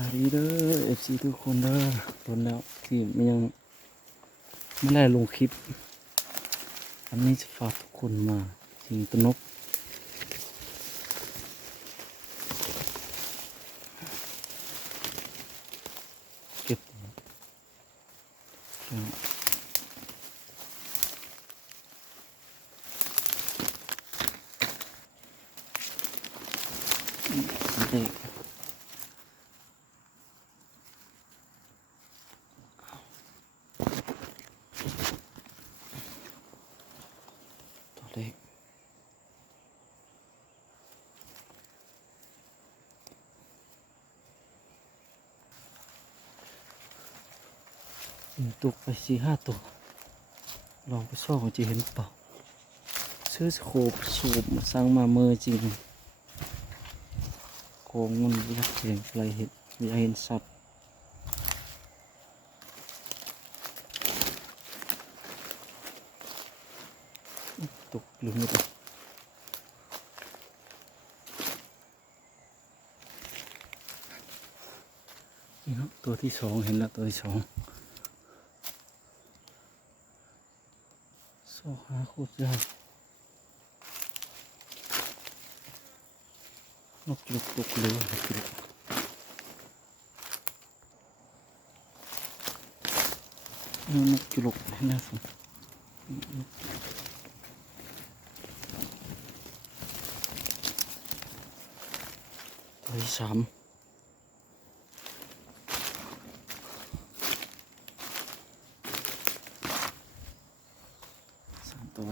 วัสดีเด้อFC ทุกคนเด้อโดนแล้วที่มันยังไม่ได้ลงคลิปอันนี้จะฝากทุกคนมาสิงตนกเก็บเด็กตัวเล็กตกไป4-5 ตัวลองไปซ่องจะเห็นเปล่าซื้อสโคปสูบมาสั่งมาเมื่อจริงโกงมันยักษ์เห็นอะไรเห็นมีเห็นสัตว์ตกลืมไปนี่ครับตัวที่2เห็นแล้วตัวที่2โซ่หาโคตรยากนกจุกตกเลยนกจุกนกจุกให้น่าสนตัวที่3ตัว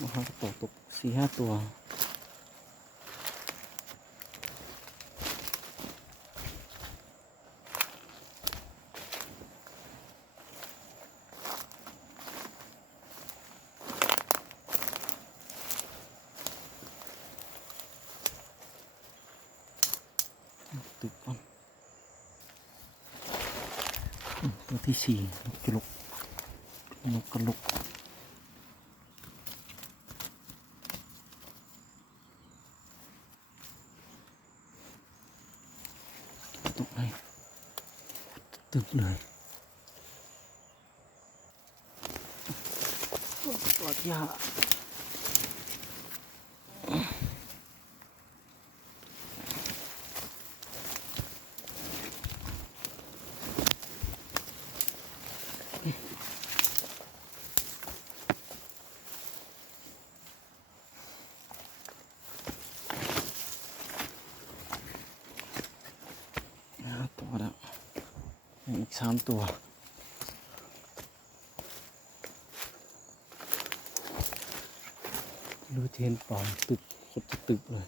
มาหาตัวตก4-5 ตัวตึกก่อนตัวที่4นกกระลุกนกกระลุกตกเลยตึกเลยปอดยาตัวแล้วอีก3 ตัวดูเทนปล่อยตึกคดตึกเลย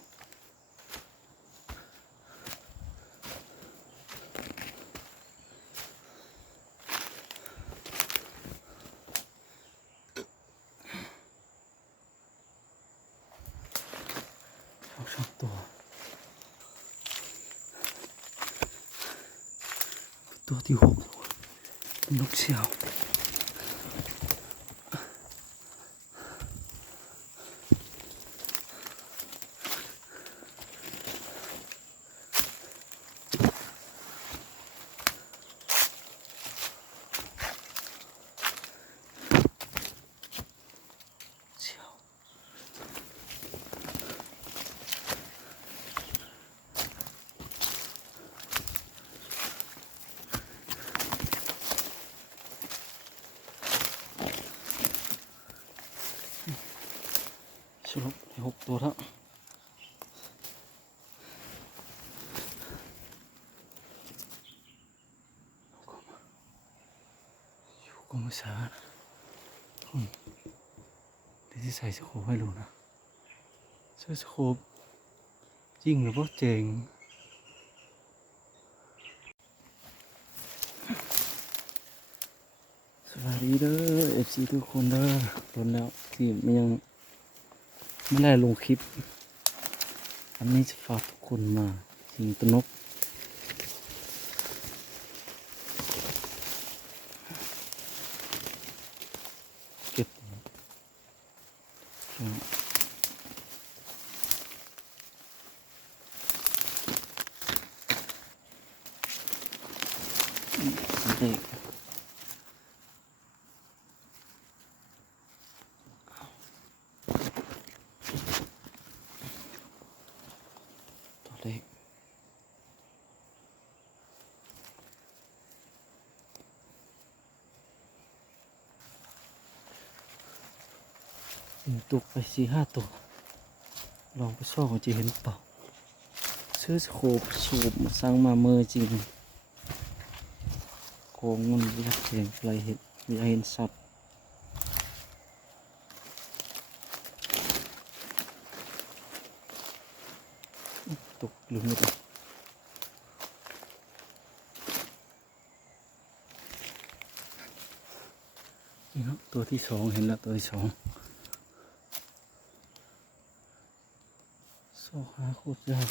2 ตัวตัวที่6นกเชี่ยวสรุป6 ตัวแล้วอยู่กรมศาลที่ใส่สโคปให้รู้นะใส่สโคปจริงหรือเปล่าเจ๋งสวัสดีเด้อ FC ทุกคนเด้อโดนแล้วที่มันยังไม่ได้ลงคลิปอันนี้จะฝากทุกคนมาสิงตนกเก็บ ตกไป4-5 ตัวลองไปซ่องจะเห็นเปล่าซื้อสโคปสูบมาสั่งมาเมื่อจริงโกงมันยักษ์เห็นอะไรเห็นมีเห็นสัตว์ตกหลุมเลยนี่ครับตัวที่สองเห็นแล้วตัวที่สองโซ่หาโคตรยาก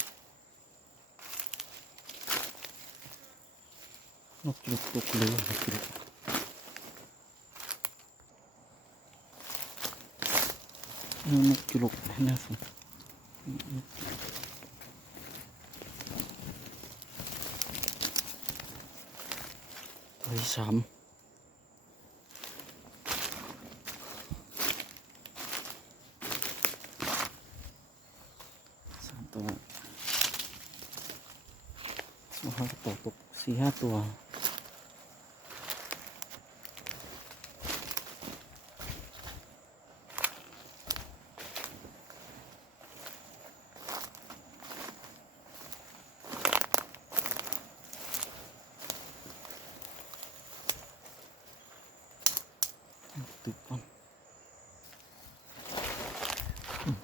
นกจุกตกเร็วนกจุกนกจุกให้น่าสนตัวที่สามตัวเขาตก4-5 ตัวตึกก่อน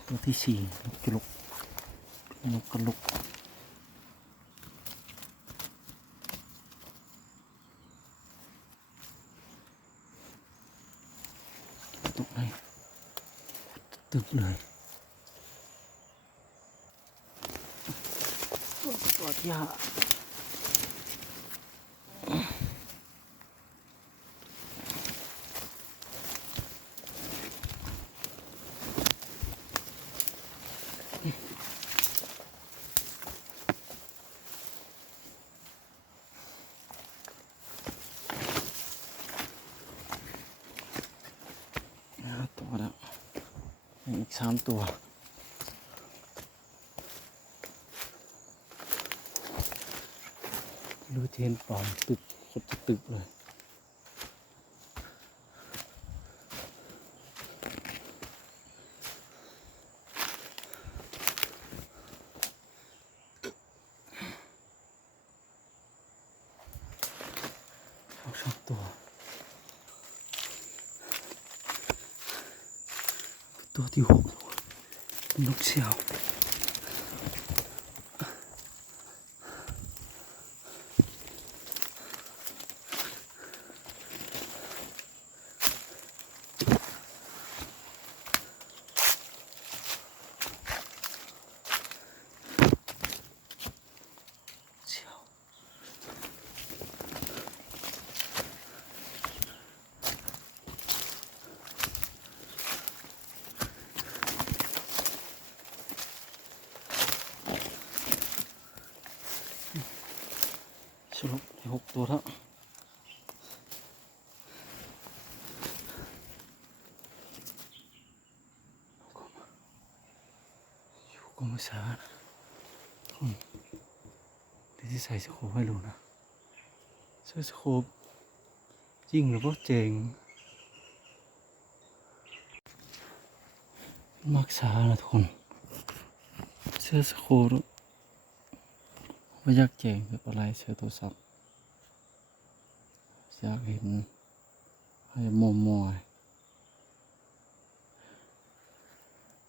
ตัวที่สี่นกกระลุกนกกระลุกตกไหนตึกเลยปอดยาตัวแล้วอีก3 ตัวดูเทนปลอมตึกสุดตึกเลยเอา2 ตัวตัวที่6เป็นนกเสี่ยวสรุปได้6 ตัวแล้วอยู่ก็ไม่สาที่ใส่สโคปให้ดูนะเสื้อสโคปจริงหรือว่าเจ๋งมักษาละทุกคนเสื้อสโคปว่าอยากเจ๋งแบบอะไรเสื้อโทรศัพท์อยากเห็นให้มอมอย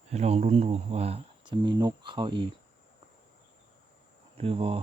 ให้ลองรุ่นดูว่าจะมีนกเข้าอีกหรือว่า